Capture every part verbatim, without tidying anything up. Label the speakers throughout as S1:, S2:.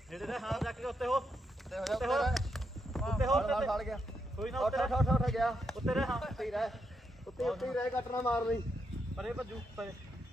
S1: ਨੇੜੇ ਦੇ ਹਾਂ ਚੱਕ ਕੇ ਉੱਤੇ ਹੋ
S2: ਉੱਤੇ ਹੋ ਜਾ ਉੱਤੇ ਹੋ
S1: ਉੱਤੇ ਹੋ
S2: ਨਾਲ ਫੜ ਗਿਆ
S1: ਕੋਈ ਨਾ
S2: ਉੱਠ
S1: ਉੱਤੇ
S2: ਉੱਠ ਉੱਠ ਗਿਆ
S1: ਉੱਤੇ ਰਹਿ ਹਾਂ
S2: ਉੱਤੇ ਹੀ ਰਹਿ ਉੱਤੇ ਉੱਤੇ ਹੀ ਰਹਿ ਕੱਟਣਾ ਮਾਰ ਲਈ
S1: ਪਰੇ ਭੱਜੂ ਪਰੇ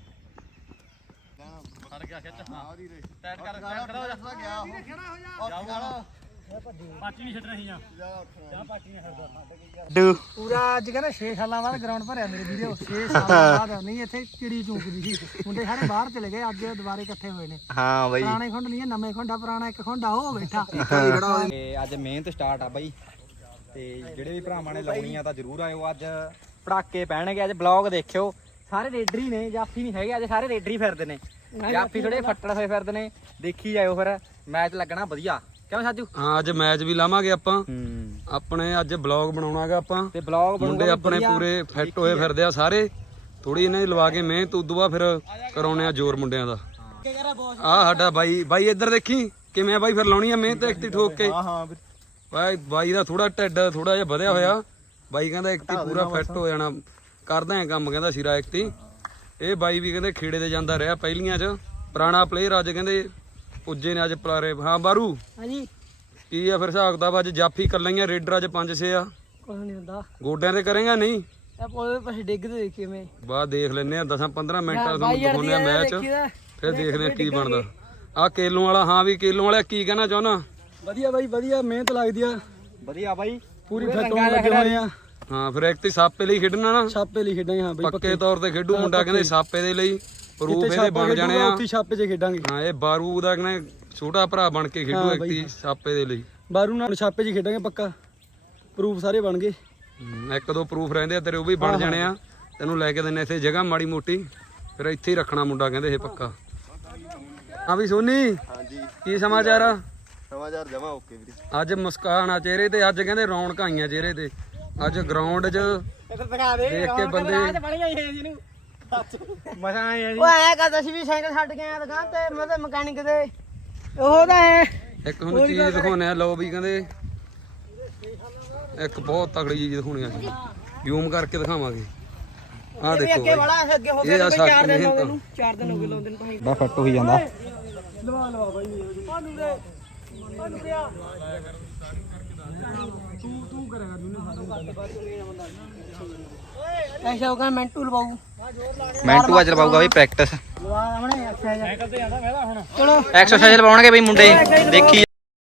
S1: ਫੜ ਗਿਆ ਖਿੱਚ ਹਾਂ ਉਹਦੀ ਟਾਈਟ ਕਰ ਖੜਾ ਹੋ ਜਾ
S2: ਗਿਆ ਉਹ ਖੜਾ ਹੋ ਜਾ ਜਾਊਗਾ
S1: ਪਾਚੀ ਨਹੀਂ ਛੱਡ ਰਹੀ ਆ ਜਾਂ ਪਾਚੀ ਨਹੀਂ
S3: ਡੂ
S4: ਪੂਰਾ ਅੱਜ ਕਹਿੰਦਾ ਛੇ ਸਾਲਾਂ ਬਾਅਦ ਗਰਾਊਂਡ ਭਰਿਆ ਮੇਰੇ ਵੀਡੀਓ ਛੇ ਸਾਲਾਂ ਬਾਅਦ ਨਹੀਂ ਇੱਥੇ ਚਿੜੀ ਚੂਕਦੀ ਸੀ ਮੁੰਡੇ ਸਾਰੇ ਬਾਹਰ ਚਲੇ ਗਏ ਅੱਜ ਦੁਬਾਰੇ ਇਕੱਠੇ ਹੋਏ ਨੇ
S3: ਹਾਂ ਬਾਈ
S4: ਪੁਰਾਣੇ ਖੁੰਡ ਨਹੀਂ ਨਵੇਂ ਖੁੰਡਾ ਪੁਰਾਣਾ ਇੱਕ ਖੁੰਡਾ ਉਹ ਬੈਠਾ
S3: ਤੇ ਅੱਜ ਮਿਹਨਤ ਸਟਾਰਟ ਆ ਬਾਈ ਤੇ ਜਿਹੜੇ ਵੀ ਭਰਾਵਾਂ ਨੇ ਲਾਉਣੀ ਆ ਤਾਂ ਜ਼ਰੂਰ ਆਇਓ ਅੱਜ ਪੜਾਕੇ ਪੈਣਗੇ ਅੱਜ ਬਲੌਗ ਦੇਖਿਓ ਸਾਰੇ ਰੇਡਰੀ ਨੇ ਜਾਫੀ ਨਹੀਂ ਹੈਗੇ ਅੱਜ ਸਾਰੇ ਰੇਡਰੀ ਫਿਰਦੇ ਨੇ ਜਾਫੀ ਥੋੜੇ ਫੱਟੜ ਹੋਏ ਫਿਰਦੇ ਨੇ ਦੇਖੀ ਜਾਇਓ ਫਿਰ ਮੈਚ ਲੱਗਣਾ ਵਧੀਆ ਕਿਉਂ ਸਾਜੂ
S5: ਹਾਂ ਅੱਜ ਮੈਚ ਵੀ ਲਾਵਾਂਗੇ ਆਪਾਂ
S3: ਹੂੰ
S5: ਆਪਣੇ ਅੱਜ ਬਲੌਗ ਬਣਾਉਣਾਗਾ ਆਪਾਂ
S3: ਤੇ ਬਲੌਗ
S5: ਮੁੰਡੇ ਆਪਣੇ ਪੂਰੇ ਫਿੱਟ ਹੋਏ ਫਿਰਦੇ ਆ ਸਾਰੇ ਥੋੜੀ ਇਹਨਾਂ ਦੀ ਲਵਾ ਕੇ ਮਿਹਨਤ ਉਦੋਂ ਬਾਅਦ ਫਿਰ ਕਰਾਉਣੇ ਆ ਜ਼ੋਰ ਮੁੰਡਿਆਂ ਦਾ ਆ ਸਾਡਾ ਬਾਈ ਬਾਈ ਇੱਧਰ ਦੇਖੀ ਕਿਵੇਂ ਆ ਬਾਈ ਫਿਰ ਲਾਉਣੀ ਆ ਮਿਹਨਤ ਇੱਕ ਤੀ ਠੋਕ ਕੇ
S2: ਹਾਂ ਹਾਂ
S5: ਬਾਈ ਬਾਈ ਦਾ ਥੋੜਾ ਢਿੱਡ ਥੋੜਾ ਜਿਹਾ ਵਧਿਆ ਹੋਇਆ ਬਾਈ ਕਹਿੰਦਾ ਇੱਕ ਤੀ ਪੂਰਾ ਫਿੱਟ ਹੋ ਜਾਣਾ ਕਰਦਾ ਹੈ ਕੰਮ ਕਹਿੰਦਾ ਸਿਰਾ ਇੱਕ ਤੀ ਇਹ ਬਾਈ ਵੀ ਕਹਿੰਦੇ ਖੇੜੇ ਤੇ ਜਾਂਦਾ ਰਿਹਾ ਪਹਿਲੀਆਂ 'ਚ ਪੁਰਾਣਾ ਪਲੇਅਰ ਅੱਜ ਕਹਿੰਦੇ ਪੁੱਜੇ ਨੇ ਅੱਜ ਪਲਾਰੇ ਹਾਂ ਬਾਰੂ
S4: ਹਾਂਜੀ
S5: ਕੀ ਆ ਫਿਰ ਹਿਸਾਬ ਕਿਤਾਬ ਅੱਜ ਜਾਫੀ ਕੱਲੀਆਂ ਰੇਡਰ ਅੱਜ ਪੰਜ ਛੇ ਆ
S4: ਕੁਝ ਨਹੀਂ ਹੁੰਦਾ
S5: ਗੋਡਿਆਂ ਤੇ ਕਰੇਗਾ ਨਹੀਂ
S4: ਇਹ ਉਹਦੇ ਪਾਸੇ ਡਿੱਗਦੇ ਦੇਖੀ ਮੈਂ
S5: ਬਾਅਦ ਦੇਖ ਲੈਨੇ ਆ ਦਸ ਪੰਦਰਾਂ ਮਿੰਟਾਂ ਤੁਹਾਨੂੰ ਦਿਖਾਉਂਦੇ ਆ ਮੈਚ ਫਿਰ ਦੇਖਦੇ ਆ ਕੀ ਬਣਦਾ ਆ ਕੇਲੋਂ ਵਾਲਾ ਹਾਂ ਵੀ ਕੇਲੋਂ ਵਾਲਾ ਕੀ ਕਹਿਣਾ ਚਾਹੁੰਦਾ
S4: ਵਧੀਆ ਬਾਈ ਵਧੀਆ ਮਿਹਨਤ ਲੱਗਦੀ ਆ
S3: ਵਧੀਆ ਬਾਈ
S4: ਪੂਰੀ ਫਿੱਟ ਹੋਣ ਲੱਗੇ ਹੋਏ ਆ
S5: ਹਾਂ ਫਿਰ ਇੱਕ ਤੇ ਸਾਪੇ ਲਈ ਖੇਡਣਾ ਨਾ
S4: ਛਾਪੇ ਲਈ ਖੇਡਾਂਗੇ ਹਾਂ ਬਾਈ
S5: ਪੱਕੇ ਤੌਰ ਤੇ ਖੇਡੂ ਮੁੰਡਾ ਕਹਿੰਦੇ ਸਾਪੇ ਦੇ ਲਈ ਪ੍ਰੂਫ ਇਹਦੇ ਬਣ ਜਾਣੇ ਆ
S4: ਉੱਥੇ ਛਾਪੇ 'ਚ ਖੇਡਾਂਗੇ
S5: ਹਾਂ ਇਹ ਬਾਰੂ ਦਾ ਕਹਿੰਦੇ ਛੋਟਾ ਭਰਾ ਬਣ ਕੇ ਖੇਡੂ ਇੱਕ ਤੀ ਸਾਪੇ ਦੇ ਲਈ
S4: ਬਾਰੂ ਨਾਲ ਛਾਪੇ 'ਚ ਖੇਡਾਂਗੇ ਪੱਕਾ ਪ੍ਰੂਫ ਸਾਰੇ ਬਣ ਗਏ
S5: ਹਮ, ਇੱਕ ਦੋ ਪ੍ਰੂਫ ਰਹਿੰਦੇ ਆ ਤੇਰੇ ਉਹ ਵੀ ਬਣ ਜਾਣੇ ਆ ਤੈਨੂੰ ਲੈ ਕੇ ਦਿੰਨੇ ਇੱਥੇ ਜਗ੍ਹਾ ਮਾੜੀ ਮੋਟੀ ਫਿਰ ਇੱਥੇ ਹੀ ਰੱਖਣਾ ਮੁੰਡਾ ਕਹਿੰਦੇ ਇਹ ਪੱਕਾ ਹਾਂ ਵੀ ਸੋਨੀ
S2: ਹਾਂਜੀ
S5: ਕੀ ਸਮਾਚਾਰ ਆ
S2: ਸਮਾਚਾਰ ਜਮਾ ਓਕੇ ਵੀਰੇ
S5: ਅੱਜ ਮੁਸਕਾਨ ਆ ਚਿਹਰੇ ਤੇ ਅੱਜ ਕਹਿੰਦੇ ਰੌਣਕਾਂ ਆਈਆਂ ਚਿਹਰੇ ਤੇ ਅੱਜ ਗਰਾਊਂਡ 'ਚ ਦੇਖ ਕੇ ਬੰਦੇ
S3: ਮਸਾਂ ਆਏ
S4: ਉਹ ਐ ਕਰਦਾ ਸੀ ਵੀ ਸਾਈਕਲ ਛੱਡ ਕੇ ਆਇਆ ਦੁਕਾਨ ਤੇ ਮੈਂ ਤੇ ਮਕੈਨਿਕ ਦੇ ਉਹ ਤਾਂ ਹੈ
S5: ਇੱਕ ਹੁਣ ਚੀਜ਼ ਦਿਖਾਉਣੇ ਆ ਲਓ ਵੀ ਕਹਿੰਦੇ ਇੱਕ ਬਹੁਤ ਤਕੜੀ ਚੀਜ਼ ਦਿਖਾਉਣੀ ਆ ਜ਼ੂਮ ਕਰਕੇ ਦਿਖਾਵਾਂਗੇ ਆਹ ਦੇਖੋ
S4: ਅੱਗੇ ਬੜਾ ਅੱਗੇ ਹੋ
S5: ਇਹ ਆ
S4: ਚਾਰ ਦਿਨ ਹੋ ਗਏ
S5: ਸਾਡੀ
S4: ਨੂੰ ਚਾਰ ਦਿਨ ਹੋ ਗਏ ਲਾਉਂਦੇ ਨੂੰ ਭਾਈ
S3: ਬਾ ਫਿੱਟ ਹੋਈ ਜਾਂਦਾ
S4: ਲਵਾ ਲਵਾ ਬਾਈ ਉਹਨੂੰ ਦੇ ਉਹਨੂੰ ਦੇ ਤੂੰ ਤੂੰ ਕਰੇਗਾ ਤੂੰ ਐਸਾ ਹੋਗਾ ਮੈਂਟੂ ਲਵਾਉ
S3: ਮੈਂਟੂ ਅੱਜ ਲਵਾਊਗਾ ਬਈ ਪ੍ਰੈਕਟਿਸ
S4: ਲਵਾ ਆਵਣੇ ਐਕਸਰਸਾਈਜ਼
S1: ਸਾਈਕਲ ਤੇ ਜਾਂਦਾ ਫਾਇਦਾ ਹੁਣ
S4: ਚਲੋ
S3: ਐਕਸਰਸਾਈਜ਼ ਲਵਾਉਣਗੇ ਬਈ ਮੁੰਡੇ ਦੇਖੀ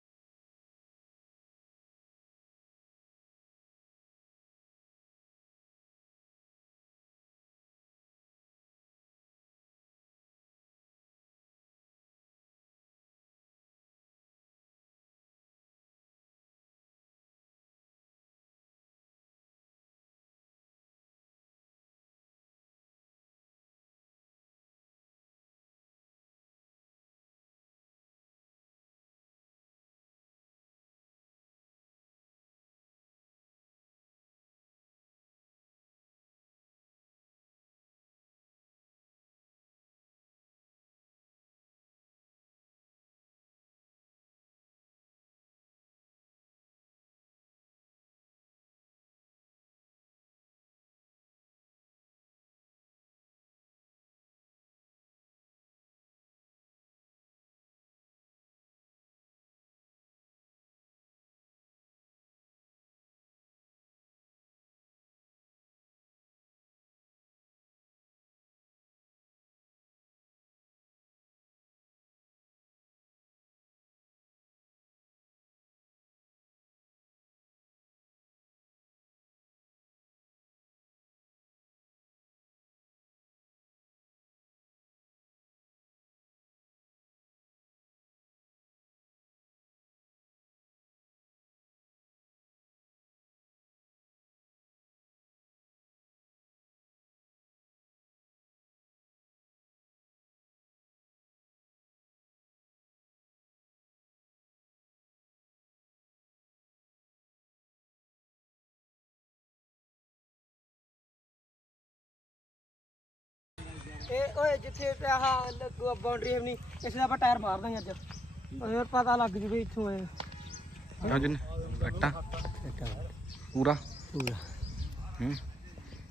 S4: ਇਹ ਓਏ ਜਿੱਥੇ ਤੇ ਆਹ ਬਾਉਂਡਰੀ ਹੈ ਨਹੀਂ ਇਸ ਦਾ ਆਪਾਂ ਟਾਇਰ ਮਾਰ ਦਾਂਗੇ ਅੱਜ ਫਿਰ ਪਤਾ ਲੱਗ ਜੂ ਵੀ ਇੱਥੋਂ ਆਏ
S3: ਕਿਉਂ ਜਿੰਨ ਫੱਟਾ ਪੂਰਾ
S4: ਪੂਰਾ
S3: ਹੂੰ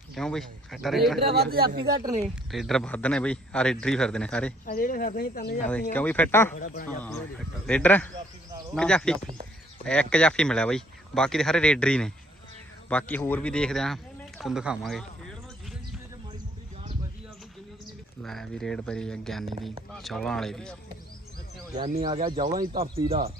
S3: ਕਿਉਂ ਬਈ ਫੱਟਾ ਰੇਡਰ
S4: ਵੱਧ ਜਾਫੀ ਘੱਟ ਨੇ
S3: ਰੇਡਰ ਵੱਧ ਨੇ ਬਈ ਆ ਰੇਡਰ ਹੀ ਫਿਰਦੇ ਨੇ ਸਾਰੇ
S4: ਆ ਜਿਹੜੇ ਫਿਰਦੇ ਨੇ ਤਿੰਨ
S3: ਆ ਦੇਖ ਕਿਉਂ ਬਈ ਫਿੱਟਾ ਰੇਡਰ ਕਿ ਜਾਫੀ ਇੱਕ ਜਾਫੀ ਮਿਲਿਆ ਬਈ ਬਾਕੀ ਦੇ ਸਾਰੇ ਰੇਡਰ ਹੀ ਨੇ ਬਾਕੀ ਹੋਰ ਵੀ ਦੇਖਦੇ ਆ ਤੁਹਾਨੂੰ ਦਿਖਾਵਾਂਗੇ ਲੈ ਵੀ ਰੇਡ ਪਈ ਗਿਆਨੀ ਦੀ ਚੌਲਾਂ ਵਾਲੇ ਦੀ
S5: ਗਿਆਨੀ ਆ ਗਿਆ ਜੌਲਾਂ ਦੀ ਧਰਤੀ ਦਾ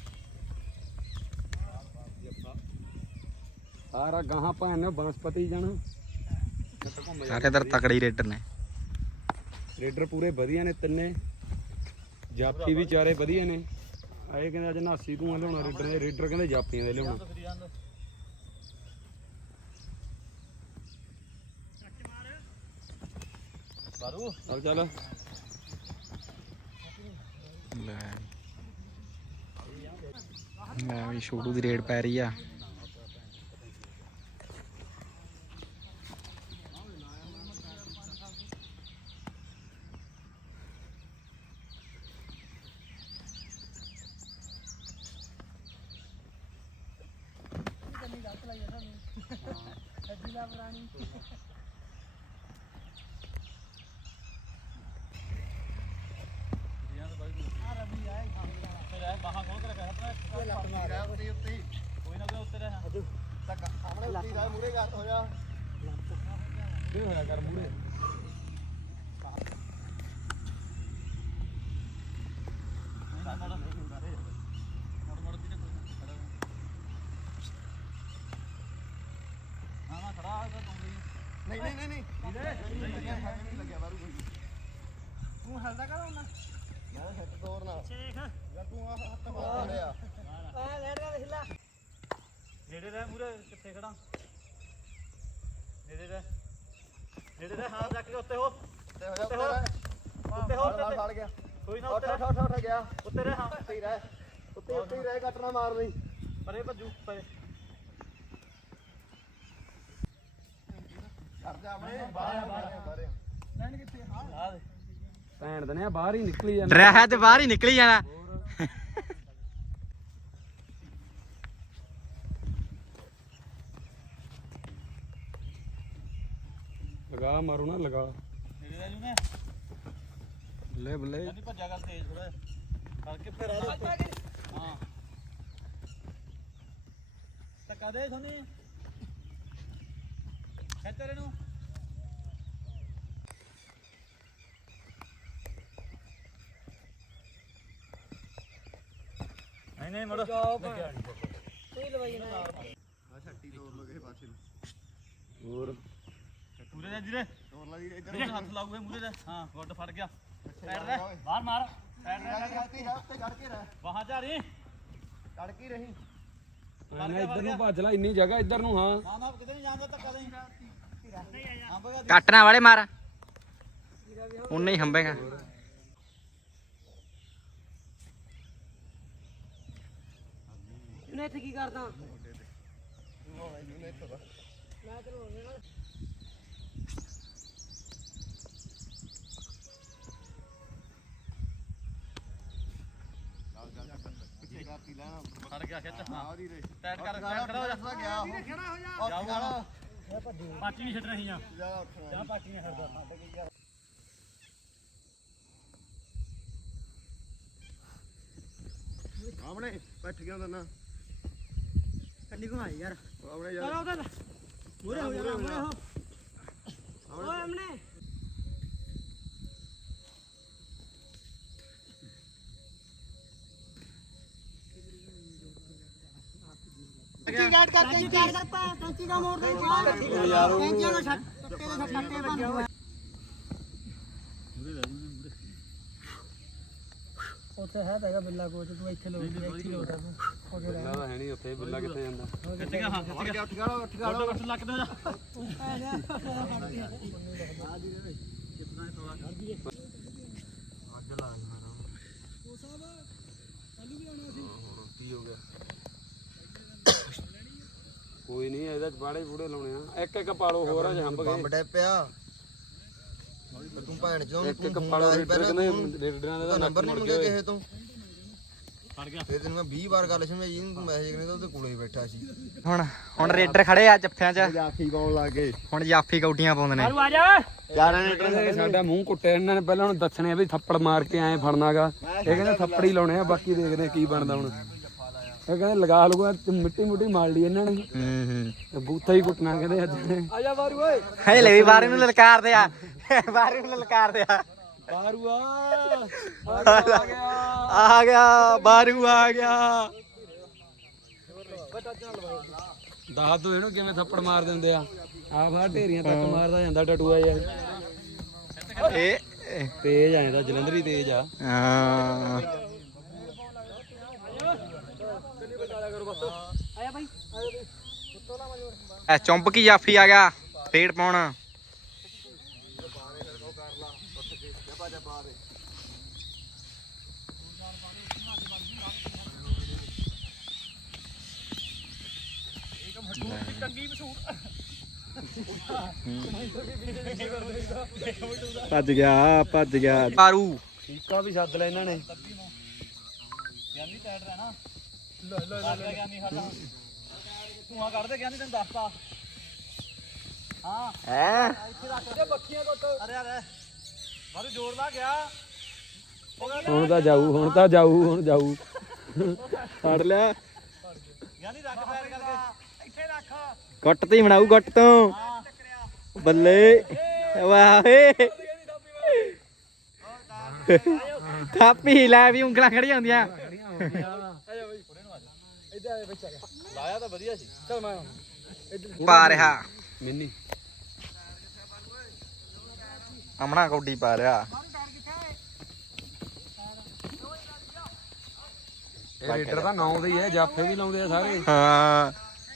S5: ਸਾਰਾ ਗਾਹਾਂ ਭੈਣ ਨੇ ਬਨਸਪਤੀ ਜਾਣਾ
S3: ਸਾਰੇ ਇਧਰ ਤਕੜੇ ਹੀ ਰੇਡਰ ਨੇ
S5: ਰੇਡਰ ਪੂਰੇ ਵਧੀਆ ਨੇ ਤਿੰਨੇ ਜਾਫੀ ਵੀ ਚਾਰੇ ਵਧੀਆ ਨੇ ਆਏ ਕਹਿੰਦੇ ਅੱਜ ਨਾਸੀ ਤੂੰ ਲਿਆਉਣਾ ਰੇਡਰ ਦੇ ਰੇਡਰ ਕਹਿੰਦੇ ਜਾਫੀਆਂ ਦੇ ਲਿਆਉਣਾ ਚੱਲ ਚੱਲ
S3: ਲੈ ਲੈ ਵੀ ਛੋਟੂ ਦੀ ਰੇਡ ਪੈ ਰਹੀ ਆ
S2: ਮੂਰੇ ਘੱਟ ਹੋ ਜਾ
S5: ਕੀ ਹੋਇਆ ਕਰ ਮੂਰੇ
S2: ਨਹੀਂ ਨਹੀਂ ਨਹੀਂ ਨਹੀਂ ਲੱਗਿਆ ਬਾਰੂ ਕੋਈ
S4: ਤੂੰ ਹਲਦਾ ਕਰ ਉਹਨਾਂ
S2: ਮੈਂ ਹੱਥ ਦੌੜ ਨਾਲ
S1: ਸ਼ੇਖ
S2: ਯਾਰ ਤੂੰ ਆ ਹੱਥ ਮਾਰ ਰਿਹਾ
S4: ਆ ਲੈਟ ਦਾ ਦੇਖ ਲੈ
S1: ਨੇੜੇ ਰਹਿ ਮੂਰੇ ਕਿੱਥੇ ਖੜਾ ਨੇੜੇ ਰਹਿ ਨੇੜੇ ਰਹਿ ਹਾਂ ਚੱਕ ਕੇ ਉੱਤੇ ਹੋ
S2: ਤੇ ਹੋ ਜਾ ਉੱਤੇ ਰਹਿ
S1: ਉੱਤੇ ਹੋ
S2: ਨਾਲ ਫੜ ਗਿਆ
S1: ਕੋਈ ਨਾ
S2: ਉੱਠ
S1: ਉੱਤੇ
S2: ਉੱਠ ਉੱਠ ਉੱਠ ਗਿਆ
S1: ਉੱਤੇ ਰਹਿ ਹਾਂ
S2: ਉੱਤੇ ਹੀ ਰਹਿ ਉੱਤੇ ਉੱਤੇ ਹੀ ਰਹਿ ਕੱਟ ਨਾ ਮਾਰ ਲਈ
S1: ਪਰੇ ਭੱਜੂ ਪਰੇ
S2: ਕਰ ਜਾ ਆਪਣੇ ਬਾਹਰ ਬਾਹਰ
S4: ਲੈਣ ਕਿੱਥੇ ਹਾਂ
S1: ਆ ਦੇ
S5: ਭੈਣ ਦਨੇ ਬਾਹਰ ਹੀ ਨਿਕਲੀ ਜਾਂਦਾ
S3: ਰਹਿ ਤੇ ਬਾਹਰ ਹੀ ਨਿਕਲੀ ਜਾਣਾ
S5: ਲਗਾ ਮਾਰੂ ਨਾ ਲਗਾ
S1: ਨੇੜੇ ਰਹਿ ਜੂ ਨੇ
S3: ਬੱਲੇ ਬੱਲੇ
S1: ਨਹੀਂ ਭੱਜਿਆ ਕਰ ਤੇਜ਼ ਥੋੜਾ ਕਰਕੇ ਫਿਰ ਆ ਉੱਤੇ ਹਾਂ ਧੱਕਾ ਦੇ ਸੋਨੀ ਖਿੱਚ ਰੇ ਨੂੰ ਨਹੀਂ ਨਹੀਂ ਮੜੋ
S4: ਤੂੰ ਲਵਾਈ ਨਾ
S2: ਆ ਛੱਟੀ ਤੋੜ ਲੋ ਕਿਸੇ ਪਾਸੇ ਨੂੰ
S5: ਹੋਰ
S1: ਪੂਰੇ ਦੇ ਜੀਰੇ
S2: ਤੋੜ ਲਾ ਦੀ ਇੱਧਰ
S1: ਇੱਧਰ ਹੱਥ ਲਾਉਗੇ ਮੂਰੇ ਦੇ ਹਾਂ ਗੁੱਡ ਫੜ ਗਿਆ
S2: ਪਿੱਛੇ
S1: ਪੈਰ
S2: ਜਾ
S1: ਦੇ
S2: ਓਏ
S1: ਬਾਹਰ ਮਾਰ ਪੈਰ ਦੇ
S2: ਚੜ੍ਹ ਕੇ ਰਹਿ ਉੱਤੇ ਚੜ੍ਹ ਕੇ ਰਹਿ
S1: ਬਾਹਾਂ ਜਾ ਰਹੀ
S2: ਚੜ੍ਹ ਕੇ ਰਹੀ
S5: ਐਨੇ ਇੱਧਰ ਨੂੰ ਭੱਜ ਲੈ ਇੰਨੀ ਜਗ੍ਹਾ ਇੱਧਰ ਨੂੰ ਹਾਂ
S1: ਨਾ ਨਾ ਕਿਤੇ ਨਹੀਂ ਜਾਂਦਾ ਧੱਕਾ ਦੇ ਹਾਂ ਬਗਾ
S3: ਕੱਟਣਾ ਵਾਲੇ ਮਾਰ ਉਨੇ ਹੀ ਹੰਬੇਗਾ
S4: ਇਹਨੇ ਇੱਥੇ ਕੀ ਕਰਦਾ
S2: ਪਿੱਛੇ ਕਰਤੀ ਲੈ
S1: ਫੜ ਗਿਆ ਖਿੱਚ ਹਾਂ
S2: ਆਦੀ ਰੇ
S1: ਟਾਈਟ ਕਰ ਟਾਈਟ ਖੜਾ ਹੋ ਜਾ
S2: ਗਿਆ ਉਹ
S4: ਖੜਾ ਹੋ ਜਾ
S2: ਜਾਊਗਾ
S1: ਪਾਚੀ ਨਹੀਂ ਛੱਡ ਰਹੀ ਆ
S2: ਜਾ ਉੱਠਣਾ
S1: ਜਾਂ ਪਾਚੀ ਨਹੀਂ ਛੱਡਦਾ
S2: ਆਮਣੇ ਬੈਠ ਗਿਆ ਹੁੰਦਾ ਨਾ
S4: ਕੰਨੀ ਘੁਮਾਈ ਯਾਰ
S2: ਆਮਣੇ
S4: ਚਲੋ
S2: ਯਾਰ
S4: ਉਹਦੇ ਮੂਰੇ ਹੋ ਜਾ ਮੂਰੇ ਹੋ ਓਏ ਅਮਨੇ ਕੰਚੀ ਗਾਟ ਕਰ ਕੰਚੀ ਗਾਟ ਕਰਤਾ ਕੰਚੀ ਦਾ ਮੋੜ ਦੇ ਯਾਰ ਕੰਚੀ ਨੂੰ ਛੱਟ ਟੱਕੇ ਦੇ ਛੱਟੇ ਬਣ ਹੋਇਆ ਉੱਥੇ ਹੈ ਤਾਂ ਹੈਗਾ ਬਿੱਲਾ ਕੋਚ ਤੂੰ ਇੱਥੇ ਲੋਟ ਇੱਥੇ ਲੋਟ ਆ ਤੂੰ ਉਹਦੇ ਰਹਿ
S5: ਬਿੱਲਾ ਹੈ ਨਹੀਂ ਉੱਥੇ ਬਿੱਲਾ ਕਿੱਥੇ ਜਾਂਦਾ
S1: ਖਿੱਚ ਗਿਆ ਹਾਂ ਖਿੱਚ ਗਿਆ
S2: ਉੱਠ ਗਿਆ ਉੱਠ ਗਿਆ
S1: ਗੁੱਡ ਗੁੱਡ ਲੱਕ ਦੇ ਜਾ
S5: ਕੀ ਹੋ ਗਿਆ ਕੋਈ ਨਹੀਂ ਇਹਦਾ ਬਾੜੇ ਬੂੜੇ ਲਾਉਣੇ ਆ ਇੱਕ ਇੱਕ ਪਾਲੋ ਹੋਰ ਅਜ ਹੰਬ
S2: ਬੰਬ
S5: ਗਏ
S2: ਟੈ ਪਿਆ ਤੂੰ ਭੈਣ ਚੋਂ
S5: ਇੱਕ ਇੱਕ ਪਾਲੋ ਰੇਡਰ ਕਹਿੰਦੇ ਰੇਡਰਾਂ ਦਾ
S2: ਨੰਬਰ ਨਹੀਂ ਮੰਗਿਆ ਕਿਸੇ ਤੋਂ
S1: ਫੜ ਗਿਆ
S2: ਫਿਰ ਤੈਨੂੰ ਮੈਂ ਵੀਹ ਵਾਰ ਗੱਲ ਸਮਝਾਈ ਇਹਨੂੰ, ਤੂੰ ਮੈਸੇਜ ਕਰੇ ਤਾਂ ਉਹਦੇ ਕੋਲੇ ਹੀ ਬੈਠਾ ਸੀ।
S3: ਹੁਣ ਹੁਣ ਰੇਡਰ ਖੜੇ ਆ ਜੱਫਿਆਂ 'ਚ,
S2: ਜਾਫੀ ਪਾਉਣ ਲੱਗ ਗਏ।
S3: ਹੁਣ ਜਾਫੀ ਕੌਡੀਆਂ ਪਾਉਂਦੇ ਨੇ।
S1: ਮਾਰੂ ਆ ਜਾ
S2: ਚਾਰਾਂ ਨੇ
S5: ਕਹਿੰਦੇ ਸਾਡਾ ਮੂੰਹ ਕੁੱਟਿਆ ਇਹਨਾਂ ਨੇ, ਪਹਿਲਾਂ ਹੁਣ ਦੱਸਣੇ ਆ ਵੀ ਥੱਪੜ ਮਾਰ ਕੇ ਐਂ ਫੜਨਾਗਾ। ਇਹ ਕਹਿੰਦੇ ਥੱਪੜ ਹੀ ਲਾਉਣੇ ਆ, ਬਾਕੀ ਦੇਖਦੇ ਕੀ ਬਣਦਾ ਹੁਣ। ਇਹ ਕਹਿੰਦੇ ਲਗਾ ਲੂਗਾ ਮਿੱਟੀ ਮੁੱਟੀ ਮਾਰ ਲਈ ਇਹਨਾਂ ਨੇ,
S3: ਹੂੰ ਹੂੰ
S5: ਬੂਥਾ ਹੀ ਕੁੱਟਣਾ ਕਹਿੰਦੇ ਅੱਜ। ਆ ਜਾ ਬਾਰੂ ਓਏ,
S3: ਹੇ ਲੈ ਵੀ ਬਾਰੂ ਨੂੰ ਲਲਕਾਰਦੇ ਆ, ਬਾਰੂ ਨੂੰ ਲਲਕਾਰਦੇ ਆ।
S5: ਬਾਰੂ ਆ ਆ ਗਿਆ
S3: ਆ ਗਿਆ ਬਾਰੂ ਆ ਗਿਆ।
S5: ਦੱਸ ਦੋ ਇਹਨੂੰ ਕਿਵੇਂ ਥੱਪੜ ਮਾਰ ਦਿੰਦੇ ਆ। ਆ ਬਾਹਰ ਢੇਰੀਆਂ ਤੱਕ ਮਾਰਦਾ ਜਾਂਦਾ ਟਟੂਆ ਯਾਰ।
S3: ਇਹ
S5: ਤੇਜ਼ ਆ ਇਹਦਾ, ਜਲੰਧਰੀ ਤੇਜ਼ ਆ।
S3: ਹਾਂ ਐ ਚੁੰਬਕੀ ਜਾਫੀ ਆ ਗਿਆ ਫੇੜ ਪਾਉਣ। ਭੱਜ ਗਿਆ ਭੱਜ ਗਿਆ ਬਾਰੂ।
S5: ਠੀਕਾ ਵੀ ਸੱਦ ਲੈ ਇਹਨਾਂ ਨੇ।
S1: ਗਿਆਨੀ ਟਾਈਟ ਰਹਿਣਾ ਲੈ ਲੈ ਲੈ ਗਿਆਨੀ ਸਾਡਾ ਧੂਆਂ ਕੱਢਦੇ ਗਿਆਨੀ ਤੈਨੂੰ ਦੱਸਤਾ। ਹਾਂ
S3: ਹੈ
S1: ਇੱਥੇ ਰੱਖ ਦੇ ਬੱਖੀਆਂ ਕੁੱਟ। ਅਰੇ ਅਰੇ ਮਾਰੂ ਜੋਰ ਲਾ ਗਿਆ।
S5: ਹੁਣ ਤਾਂ ਜਾਊ, ਹੁਣ ਤਾਂ ਜਾਊ, ਹੁਣ ਜਾਊ।
S3: ਫੜ ਲਿਆ
S1: ਗਿਆਨੀ ਰੱਖ ਪੈਰ ਕਰਕੇ ਇੱਥੇ ਰੱਖ।
S3: ਗੁੱਟ ਤੇ ਬਣਾਉ ਗੁੱਟ ਤੋਂ ਬੱਲੇ ਵਾਹ ਏ ਥਾਪੀ ਲੈ ਵੀ ਉਂਗਲਾਂ ਖੜੀਆਂ ਹੁੰਦੀਆਂ।
S1: ਲਾਇਆ ਤਾਂ ਵਧੀਆ ਸੀ। ਚਲ ਮੈਂ
S3: ਪਾ ਰਿਹਾ
S5: ਮਿੰਨੀ
S3: ਅਮਣਾ ਕੌਡੀ ਪਾ ਰਿਹਾ।
S5: ਇਹ ਰੇਡਰ ਦਾ ਨਾਮ ਦੇ ਹੀ ਹੈ, ਜਾਫੇ ਵੀ ਲਾਉਂਦੇ ਆ ਸਾਰੇ।
S3: ਹਾਂ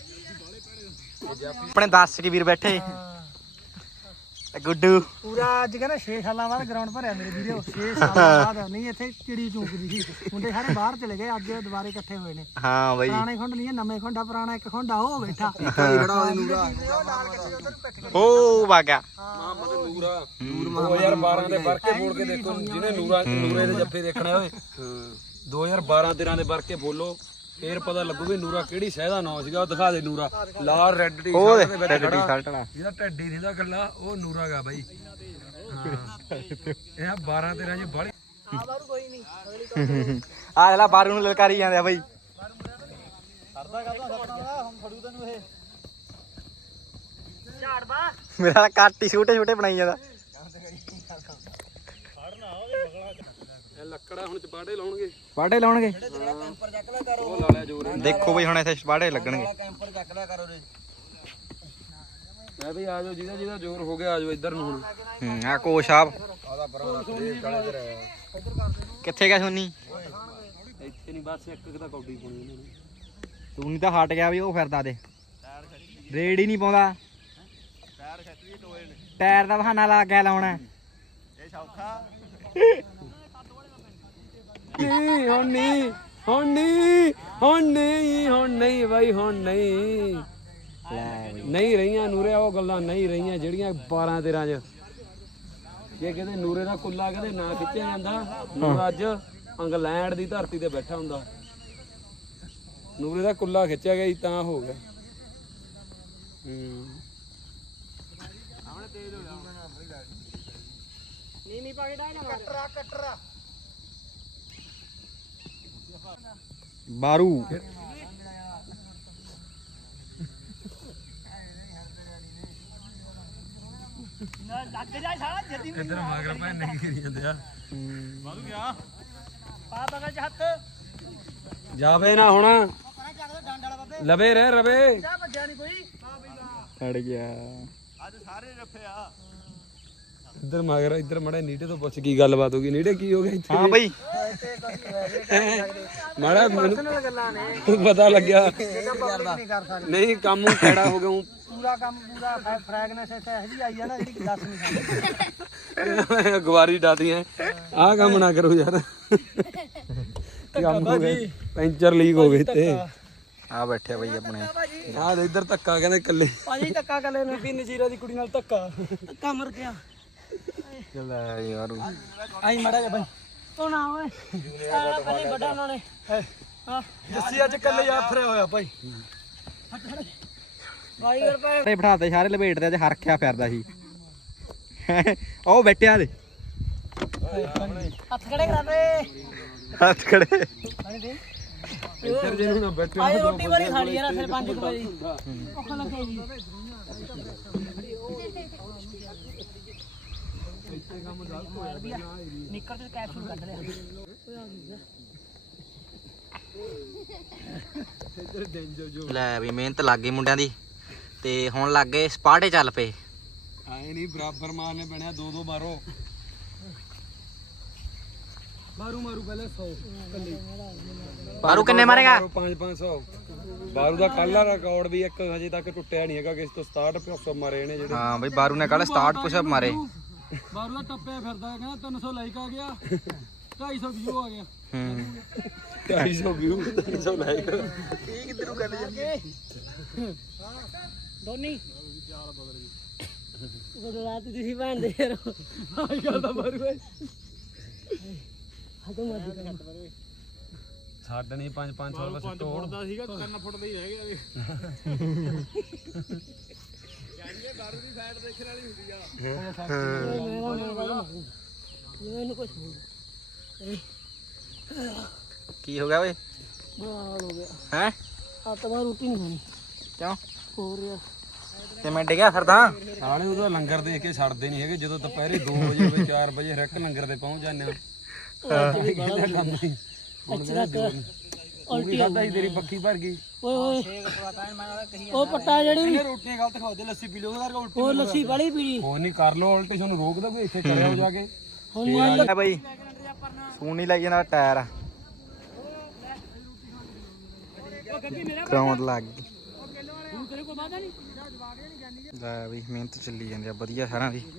S3: ਆਪਣੇ ਦਸ ਕੇ ਵੀਰ ਬੈਠੇ। ਗੁੱਡੂ
S4: ਪੂਰਾ ਅੱਜ ਕਹਿੰਦਾ ਛੇ ਸਾਲਾਂ ਬਾਅਦ ਗਰਾਊਂਡ ਭਰਿਆ ਮੇਰੇ ਵੀਡੀਓ। ਛੇ ਸਾਲਾਂ ਬਾਅਦ ਨਹੀਂ ਇੱਥੇ ਚਿੜੀ ਚੂਕਦੀ ਸੀ। ਮੁੰਡੇ ਸਾਰੇ ਬਾਹਰ ਚਲੇ ਗਏ, ਅੱਜ ਦੁਬਾਰੇ ਇਕੱਠੇ ਹੋਏ ਨੇ।
S3: ਹਾਂ ਬਾਈ
S4: ਪੁਰਾਣੇ ਖੁੰਡ ਨਹੀਂ ਨਵੇਂ ਖੁੰਡਾ, ਪੁਰਾਣਾ ਇੱਕ ਖੁੰਡਾ ਉਹ ਬੈਠਾ।
S3: ਓ ਵਾਗਾ
S5: ਮੁਹੰਮਦ ਨੂਰਾ ਦੋ ਹਜ਼ਾਰ ਬਾਰਾਂ ਦੇ ਵਰਕੇ ਬੋਲ ਕੇ ਦੇਖੋ, ਜਿਹਨੇ ਨੂਰਾ ਨੂਰੇ ਦੇ ਜੱਫੇ ਦੇਖਣੇ ਓਏ। ਦੋ ਹਜ਼ਾਰ ਬਾਰਾਂ ਤੇਰਾਂ ਦੇ ਵਰਕੇ ਬੋਲੋ, ਫੇਰ ਪਤਾ ਲੱਗੂ ਵੀ ਨੂਰਾ ਕਿਹੜੀ ਸ਼ਹਿ ਦਾ ਨਾਮ ਸੀਗਾ। ਉਹ ਦਿਖਾ ਦੇ ਨੂਰਾ ਲਾਲ ਰੈੱਡ ਟੀ
S3: ਉਹ
S5: ਸ਼ਰਟ ਦੇ ਵਿੱਚ
S3: ਰੈੱਡ
S5: ਖੜਾ,
S3: ਟੀ-ਸ਼ਰਟ ਵਾਲਾ।
S5: ਜਿਹਦਾ ਢੱਡੀ ਸੀਦਾ ਗੱਲਾ ਉਹ ਨੂਰਾ ਗਾ ਬਾਈ। ਹਾਂ ਇਹ ਬਾਰਾਂ ਤੇਰਾਂ ਚ ਬਾਲੀ
S3: ਆ ਲੈ ਬਾਰੂ ਨੂੰ ਲਲਕਾਰੀ ਜਾਂਦੇ ਆ ਬਾਈ।
S1: ਕਰਦਾ ਕਰਦਾ ਸਪਨਾ ਹੁਣ ਫੜੂ ਤੈਨੂੰ ਇਹ ਝਾੜ ਬਾ।
S3: ਮੇਰਾ ਕੱਟ ਹੀ ਛੋਟੇ ਛੋਟੇ ਬਣਾਈ ਜਾਂਦਾ।
S5: ਇਹ ਲੱਕੜਾ ਹੁਣ ਚਪਾੜੇ ਲਾਉਣਗੇ,
S3: ਵਾਢੇ ਲਾਉਣਗੇ।
S2: ਕੈਂਪਰ ਚੱਕ ਲਿਆ ਕਰ,
S5: ਉਹ ਲਾ ਲਿਆ ਜੋਰ।
S3: ਦੇਖੋ ਬਈ ਹੁਣ ਇੱਥੇ ਵਾਢੇ ਲੱਗਣਗੇ।
S2: ਕੈਂਪਰ ਚੱਕ ਲਿਆ ਕਰ ਉਹਦੇ।
S5: ਮੈਂ ਵੀ ਆ ਜਾਓ, ਜਿਹਦਾ ਜਿਹਦਾ ਜ਼ੋਰ ਹੋ ਗਿਆ ਆ ਜਾਓ ਇੱਧਰ ਨੂੰ ਹੁਣ।
S3: ਹੂੰ ਆ ਕੋ ਸਾਹਿਬ
S2: ਆਦਾ ਪਰਾਂ ਦੇ ਗਾਲੇ ਤੇ ਰਹਿ।
S3: ਕਿੱਥੇ ਗਿਆ ਸੋਨੀ?
S5: ਇੱਥੇ ਨਹੀਂ ਬਸ ਇੱਕ ਇੱਕ ਤਾਂ ਕੌਡੀ ਪਾਉਣੀ ਇਹਨਾਂ ਨੇ।
S3: ਤੂੰ ਨਹੀਂ ਤਾਂ ਹਟ ਗਿਆ ਵੀ ਉਹ ਫਿਰਦਾ ਦੇ ਰੇਡ ਹੀ ਨਹੀਂ ਪਾਉਂਦਾ।
S2: ਟਾਇਰ ਖੱਤਰੀ ਟੋਏ ਨੇ।
S3: ਟਾਇਰ ਦਾ ਬਹਾਨਾ ਲਾ ਕੇ ਲਾਉਣਾ।
S2: ਇਹ ਸੌਖਾ
S5: ਨਹੀਂ ਹੁਣ ਨਹੀਂ, ਹੁਣ ਨਹੀਂ, ਹੁਣ ਨਹੀਂ, ਹੁਣ ਨਹੀਂ ਬਾਈ, ਹੁਣ ਨਹੀਂ। ਨਹੀਂ ਰਹੀਆਂ ਨੂਰੇ ਉਹ ਗੱਲਾਂ ਨਹੀਂ ਰਹੀਆਂ ਜਿਹੜੀਆਂ ਬਾਰਾਂ ਤੇਰਾਂ ਚ। ਜੇ ਕਹਿੰਦੇ ਨੂਰੇ ਦਾ ਕੁੱਲਾ ਕਹਿੰਦੇ ਨਾ ਖਿੱਚਿਆ ਜਾਂਦਾ, ਨੂਰਾ ਅੱਜ ਇੰਗਲੈਂਡ ਦੀ ਧਰਤੀ ਤੇ ਬੈਠਾ ਹੁੰਦਾ। ਨੂਰੇ ਦਾ ਕੁੱਲਾ ਖਿੱਚਿਆ ਗਿਆ ਸੀ ਤਾਂ ਹੋ ਗਿਆ। ਹੂੰ
S4: ਨਹੀਂ ਨਹੀਂ ਪਾਕੇ ਡਾ ਕਟਰਾ ਕਟਰਾ
S3: ਬਾਰੂ
S1: ਲੱਗ ਜਾ ਸਾਲਾ ਜੱਦੀ
S5: ਇੱਧਰ ਮਗਰ ਭੈਣ ਨਹੀਂ ਕਰੀ ਜਾਂਦੇ ਆ।
S1: ਮਾਰੂ ਗਿਆ ਪਾ ਬਗਲ ਚ ਹੱਥ
S5: ਜਾਵੇ ਨਾ ਹੁਣ, ਲਵੇ ਰਹਿ ਰਵੇ।
S4: ਜਾ ਭੱਜਿਆ ਨਹੀਂ ਕੋਈ।
S3: ਫੜ ਗਿਆ।
S2: ਅੱਜ ਸਾਰੇ ਰੱਫੇ ਆ।
S5: ਇੱਧਰ ਮਗਰ ਇੱਧਰ ਮੜਾ ਨੀਟੇ ਤੋਂ ਪੁੱਛ ਕੀ ਗੱਲਬਾਤ ਹੋ ਗਈ। ਨੀਟੇ ਕੀ ਹੋ ਗਿਆ ਇੱਥੇ?
S3: ਹਾਂ ਬਈ
S5: ਮਾੜਾ ਮੈਨੂੰ
S4: ਪਰਸਨਲ ਗੱਲਾਂ ਨੇ,
S5: ਪਤਾ ਲੱਗਿਆ
S4: ਨਹੀਂ ਕਰ ਸਕਦੇ।
S5: ਨਹੀਂ ਕੰਮ ਖੜਾ ਹੋ ਗਿਆ।
S4: ਪੂਰਾ ਕੰਮ ਪੂਰਾ ਫ੍ਰੈਗਨੈਂਸ ਇੱਥੇ ਇਹੋ ਜਿਹੀ ਆਈ ਆ ਨਾ ਜਿਹੜੀ ਦੱਸ ਨਹੀਂ ਸਕਦੇ।
S5: ਗਵਾਰੀ ਡਾਦੀ ਐ ਆਹ ਕੰਮ ਨਾ ਕਰੋ ਯਾਰ। ਕੰਮ ਹੋ ਗਿਆ, ਪੈਂਚਰ ਲੀਕ ਹੋ ਗਏ ਤੇ
S3: ਆ ਬੈਠੇ ਬਈ ਆਪਣੇ।
S5: ਆਹ ਦੇ ਇੱਧਰ ਧੱਕਾ ਕਹਿੰਦੇ ਇਕੱਲੇ।
S4: ਭਾਜੀ ਧੱਕਾ ਕੱਲੇ ਨੂੰ ਵੀ ਨਜ਼ੀਰਾ ਦੀ ਕੁੜੀ ਨਾਲ ਧੱਕਾ ਧੱਕਾ ਮਰ ਗਿਆ।
S3: ਚੱਲ ਯਾਰ
S4: ਆਈ ਮੜਾ ਜਾ ਬਾਈ ਉਹ ਨਾ ਓਏ ਅਸੀਂ ਵੱਡਾ ਉਹਨਾਂ ਨੇ ਹਾਂ
S2: ਜੱਸੀ ਅੱਜ ਕੱਲੇ ਜਾ ਫਰਿਆ ਹੋਇਆ ਭਾਈ
S4: ਬਾਈ ਰੁਪਏ
S3: ਤੇ ਬਿਠਾਤੇ ਸਾਰੇ ਲਪੇਟਦੇ ਅੱਜ ਹਰਖਿਆ ਫਿਰਦਾ ਸੀ ਉਹ ਬੈਠਿਆ ਦੇ
S4: ਹੱਥ ਖੜੇ ਕਰਾ ਦੇ
S3: ਹੱਥ ਖੜੇ
S4: ਪਾਣੀ ਦੇ
S5: ਇੱਧਰ ਜੇ ਨੂੰ ਨਾ ਬੈਠੋ
S4: ਆਏ ਰੋਟੀ ਵਾਲੀ ਖਾਣੀ ਯਾਰ ਫਿਰ ਪੰਜ ਕੁ ਵਜੇ ਭੁੱਖ ਲੱਗੇ ਜੀ ਨਿੱਕਰ ਤੇ ਕੈਪਸੂਲ ਕੱਢ ਲਿਆ
S3: ਲੈ ਵੀ ਮਿਹਨਤ ਲੱਗ ਗਈ ਮੁੰਡਿਆਂ ਦੀ ਤੇ ਹੁਣ ਲੱਗ ਗਏ ਸਪਾਟੇ ਚੱਲ ਪਏ
S5: ਆਏ ਨਹੀਂ ਬਰਾਬਰ ਮਾਰਨੇ ਬਣਿਆ ਦੋ ਦੋ ਮਾਰੋ
S2: ਮਾਰੂ ਮਾਰੂ ਪਹਿਲੇ ਸੌ ਕੱਲੇ
S3: ਬਾਰੂ ਕਿੰਨੇ ਮਾਰੇਗਾ
S5: ਪੰਜ ਪੰਜ ਸੌ ਬਾਰੂ ਦਾ ਕੱਲ ਦਾ ਰਿਕਾਰਡ ਵੀ ਇੱਕ ਹਜੇ ਤੱਕ ਟੁੱਟਿਆ ਨਹੀਂ ਹੈਗਾ ਕਿਸੇ ਤੋਂ ਸਤਾਹਠ ਪੁਸ਼ਅਪ ਮਾਰੇ ਇਹਨੇ ਜਿਹੜੇ
S3: ਹਾਂ ਬਈ ਬਾਰੂ ਨੇ ਕੱਲ ਸਟਾਰਟ ਪੁਸ਼ਅਪ ਮਾਰੇ
S2: ਬਾਰੂ ਦਾ ਟੱਪਿਆ ਫਿਰਦਾ ਕਹਿੰਦਾ ਤਿੰਨ ਸੌ ਲਾਈਕ ਆ ਗਿਆ ਢਾਈ ਸੌ ਵਿਊ ਆ ਗਿਆ
S3: ਹੂੰ
S5: ਢਾਈ ਸੌ ਵਿਊ ਤਿੰਨ ਸੌ ਲਾਈਕ
S3: ਇਹ ਕਿੱਧਰੋਂ ਗੱਲ ਜਾਂਦੀ
S4: ਦੋਨੀ ਉਹ ਰਾਤ ਤੁਸੀਂ ਭੈਣ ਦੇ ਯਾਰ
S2: ਆਈ ਗੱਲ ਤਾਂ ਬਾਰੂ ਏ
S4: ਹਦੋਂ ਮਰਦੀ ਕਰ
S5: ਛੱਡ ਨਹੀਂ ਪੰਜ ਪੰਜ ਸੌ ਰੁਪਏ ਸਿੱਟੋ
S1: ਫੁੱਟਦਾ ਸੀਗਾ ਤਿੰਨ ਫੁੱਟ ਦਾ ਹੀ ਰਹਿ ਗਿਆ ਕਹਿੰਦੇ ਬਾਰੂ ਦੀ ਸਾਈਡ ਦੇਖਣ ਵਾਲੀ ਹੁੰਦੀ ਆ
S4: ਜਿਵੇਂ ਇਹਨੂੰ ਕੁਝ ਹੋ
S3: ਕੀ ਹੋ ਗਿਆ ਓਏ
S4: ਬਾਲ ਹੋ ਗਿਆ
S3: ਹੈ
S4: ਆ ਤਾਂ ਬਾਹਰ ਰੋਟੀ ਨਹੀਂ ਖਾਣੀ
S3: ਕਿਉਂ
S4: ਹੋਰ ਯਾਰ
S3: ਤੇ ਮੈਂ ਡਿੱਗਿਆ ਫਿਰਦਾ
S5: ਨਾਲੇ ਉਹਦਾ ਲੰਗਰ ਦੇਖ ਕੇ ਛੱਡਦੇ ਨਹੀਂ ਹੈਗੇ ਜਦੋਂ ਦੁਪਹਿਰੇ ਦੋ ਵਜੇ ਹੋਵੇ ਚਾਰ ਵਜੇ ਹਰ ਇੱਕ ਲੰਗਰ ਤੇ ਪਹੁੰਚ ਜਾਂਦੇ ਆ ਕੰਮ ਨਹੀਂ ਹੁਣ ਮੇਰਾ ਜੋਰ ਉਲਟੀ ਖਾਦਾ ਸੀ ਤੇਰੀ ਪੱਖੀ ਭਰ ਗਈ
S4: ਓਏ ਓਏ ਉਹ ਪੱਟਾ ਜਿਹੜੀ
S2: ਰੋਟੀਆਂ ਗਲਤ ਖਾਦੇ ਲੱਸੀ ਪੀ ਲਿਓ ਉਹਦਾ ਕਰਕੇ ਉਲਟੀ
S4: ਉਹ ਲੱਸੀ ਵਾਲੀ ਪੀੜੀ
S5: ਕੋਈ ਨਹੀਂ ਕਰ ਲੋ ਉਲਟੀ ਤੁਹਾਨੂੰ ਰੋਕਦਾ ਕੋਈ ਇੱਥੇ ਕਰਿਆ ਜਾ ਕੇ
S4: ਹੁਣ ਮੰਨ
S3: ਹੈ ਬਈ ਫੋਨ ਨਹੀਂ ਲਾਈ ਜਾਂਦਾ ਟਾਇਰ ਗਰਾਊਂਡ ਲੱਗ ਗਈ ਲੈ ਵੀ ਮਿਹਨਤ ਚੱਲੀ ਜਾਂਦੀ ਆ ਵਧੀਆ ਸਾਰਿਆਂ ਦੀ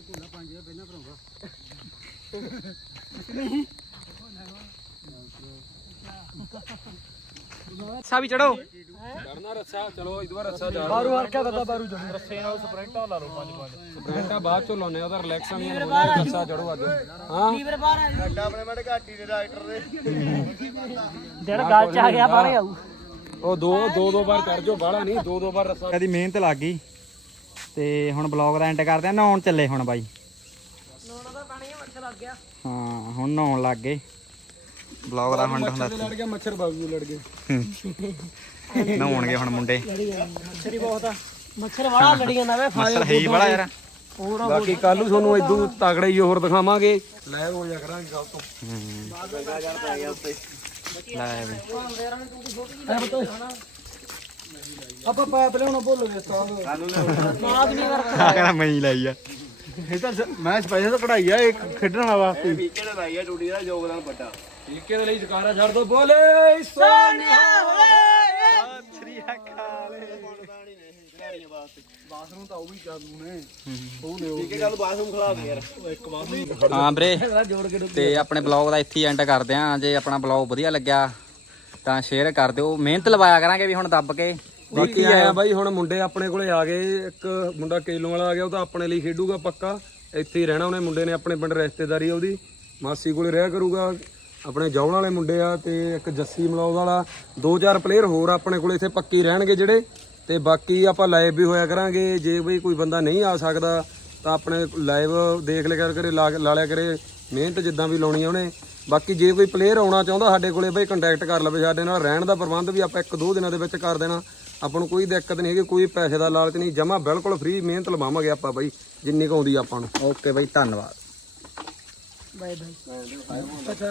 S3: ਸਾ ਵੀ ਚੜੋ
S5: ਕਰਨਾ ਰੱਸਾ ਚਲੋ ਇਸ ਵਾਰ ਰੱਸਾ ਜਾ
S2: ਬਾਰੂ ਹਰਕਾ ਦਿੱਤਾ ਬਾਰੂ ਜਮੀ
S1: ਰੱਸੇ ਨਾਲ ਸਪ੍ਰਿੰਟਾਂ ਲਾ ਲਓ ਪੰਜ ਪੰਜ
S5: ਸਪ੍ਰਿੰਟਾ ਬਾਅਦ ਚ ਲਾਉਨੇ ਉਹਦਾ ਰਿਲੈਕਸ ਨਹੀਂ ਹੁੰਦਾ ਰੱਸਾ ਚੜੋ ਅੱਜ ਹਾਂ
S4: ਲੀਵਰ ਬਾਹਰ ਆ
S2: ਅੱਡਾ ਆਪਣੇ ਮੜੇ ਘਾਟੀ ਦੇ ਡਾਕਟਰ ਦੇ
S4: ਜਿਹੜਾ ਗੱਲ ਚ ਆ ਗਿਆ ਬਾਹਰ ਆਊ
S5: ਉਹ ਦੋ ਦੋ ਦੋ ਵਾਰ ਕਰ ਜੋ ਬਾਹਲਾ ਨਹੀਂ ਦੋ ਦੋ ਵਾਰ ਰੱਸਾ
S3: ਇਹਦੀ ਮਿਹਨਤ ਲੱਗ ਗਈ ਤੇ ਹੁਣ ਬਲੌਗ ਦਾ ਐਂਡ ਕਰਦੇ ਆ ਨਹਾਉਣ ਚੱਲੇ ਹੁਣ ਬਾਈ
S4: ਨੋਣਾ ਦਾ ਪਾਣੀ ਮੱਛਰ ਲੱਗ ਗਿਆ
S3: ਹਾਂ ਹੁਣ ਨਹਾਉਣ ਲੱਗ ਗਏ ਬਲੌਗ ਦਾ ਹੁਣ ਹੁੰਦਾ
S5: ਲੜ ਗਿਆ ਮੱਛਰ ਬਾਬੂ ਲੜ ਗਏ
S3: ਨਹਾਉਣਗੇ ਹੁਣ ਮੁੰਡੇ
S4: ਮੱਛਰ ਹੀ ਬਹੁਤ ਆ ਮੱਛਰ ਵਾਲਾ ਲੜੀ ਜਾਂਦਾ ਵੇ
S3: ਮੱਛਰ ਹੈ ਹੀ ਬੜਾ ਯਾਰ
S4: ਹੋਰ
S5: ਬਾਕੀ ਕੱਲ ਨੂੰ ਤੁਹਾਨੂੰ ਇਦੋਂ ਤਗੜੇ ਹੀ ਹੋਰ ਦਿਖਾਵਾਂਗੇ ਲੈ ਹੋ ਜਾ ਕਰਾਂਗੇ ਗੱਲ ਤੋਂ
S3: ਲੈ ਵੀ
S2: ਆਪਾਂ ਪਾਇਪ ਲਿਆਉਣਾ ਭੁੱਲ ਗਏ ਸਾਲ
S4: ਮਾਗ ਨਹੀਂ ਵਰਕ
S3: ਆ ਕਹਿੰਦਾ ਮੈਂ ਹੀ ਲਾਈ ਆ
S2: ਇਹ ਤਾਂ ਮੈਂ ਸਪੈਸ਼ਲ ਕਢਾਈ ਆ ਇੱਕ ਖੇਡਣ ਵਾਸਤੇ ਵੀਕੇ ਦਾ ਲਾਈ ਆ ਟੂਟੀ ਦਾ ਯੋਗਦਾਨ ਵੱਡਾ
S5: ਠੀਕੇ ਦੇ ਲਈ ਜਕਾਰਾ ਛੱਡ ਦੋ ਬੋਲੇ ਸੋਨਿਆ
S3: ਸ੍ਰੀ ਅਕਾਲ
S2: ਬਾਥਰੂਮ ਤਾਂ ਉਹ ਵੀ ਚਾਲੂ ਨੇ ਉਹ ਲਿਓ ਵੀਕੇ ਕੱਲ ਬਾਥਰੂਮ ਖਲਾ ਦੇ ਯਾਰ ਇੱਕ ਬਾਥਰੂਮ
S3: ਹਾਂ ਵੀਰੇ ਤੇ ਆਪਣੇ ਬਲੌਗ ਦਾ ਇੱਥੇ ਐਂਡ ਕਰਦੇ ਆਂ ਜੇ ਆਪਣਾ ਬਲੌਗ ਵਧੀਆ ਲੱਗਿਆ ਤਾਂ ਸ਼ੇਅਰ ਕਰ ਦਿਓ ਮਿਹਨਤ ਲਵਾਇਆ ਕਰਾਂਗੇ ਵੀ ਹੁਣ ਦੱਬ ਕੇ
S5: ਬਾਕੀ ਆਇਆ ਬਾਈ ਹੁਣ ਮੁੰਡੇ ਆਪਣੇ ਕੋਲੇ ਆ ਗਏ ਇੱਕ ਮੁੰਡਾ ਕੇਲੋਂ ਵਾਲਾ ਆ ਗਿਆ ਉਹ ਤਾਂ ਆਪਣੇ ਲਈ ਖੇਡੂਗਾ ਪੱਕਾ ਇੱਥੇ ਹੀ ਰਹਿਣਾ ਉਹਨੇ ਮੁੰਡੇ ਨੇ ਆਪਣੇ ਪਿੰਡ ਰਿਸ਼ਤੇਦਾਰੀ ਉਹਦੀ ਮਾਸੀ ਕੋਲੇ ਰਿਹਾ ਕਰੂਗਾ ਆਪਣੇ ਜੌਣ ਵਾਲੇ ਮੁੰਡੇ ਆ ਤੇ ਇੱਕ ਜੱਸੀ ਮਲੌਦ ਵਾਲਾ ਦੋ ਚਾਰ ਪਲੇਅਰ ਹੋਰ ਆਪਣੇ ਕੋਲੇ ਇੱਥੇ ਪੱਕੀ ਰਹਿਣਗੇ ਜਿਹੜੇ ਤੇ ਬਾਕੀ ਆਪਾਂ ਲਾਈਵ ਵੀ ਹੋਇਆ ਕਰਾਂਗੇ ਜੇ ਬਈ ਕੋਈ ਬੰਦਾ ਨਹੀਂ ਆ ਸਕਦਾ ਤਾਂ ਆਪਣੇ ਲਾਈਵ ਦੇਖ ਲਿਆ ਕਰੇ ਲਾ ਲਾ ਲਿਆ ਕਰੇ ਮਿਹਨਤ ਜਿੱਦਾਂ ਵੀ ਲਾਉਣੀ ਆ ਉਹਨੇ ਬਾਕੀ ਜੇ ਕੋਈ ਪਲੇਅਰ ਆਉਣਾ ਚਾਹੁੰਦਾ ਸਾਡੇ ਕੋਲੇ ਬਈ ਕੰਟੈਕਟ ਕਰ ਲਵੇ ਸਾਡੇ ਨਾਲ ਰਹਿਣ ਦਾ ਪ੍ਰਬੰਧ ਵੀ ਆਪਾਂ ਇੱਕ ਦੋ ਦਿਨਾਂ ਦੇ ਵਿੱਚ ਕਰ ਦੇਣਾ ਆਪਾਂ ਨੂੰ ਕੋਈ ਦਿੱਕਤ ਨਹੀਂ ਹੈਗੀ ਕੋਈ ਪੈਸੇ ਦਾ ਲਾਲਚ ਨਹੀਂ ਜਮਾ ਬਿਲਕੁਲ ਫ੍ਰੀ ਮਿਹਨਤ ਲਵਾਵਾਂਗੇ ਆਪਾਂ ਬਾਈ ਜਿੰਨੀ ਕੁ ਆਉਂਦੀ ਆਪਾਂ ਨੂੰ
S3: ਓਕੇ ਬਾਈ ਧੰਨਵਾਦ
S4: ਬਾਏ ਬਾਏ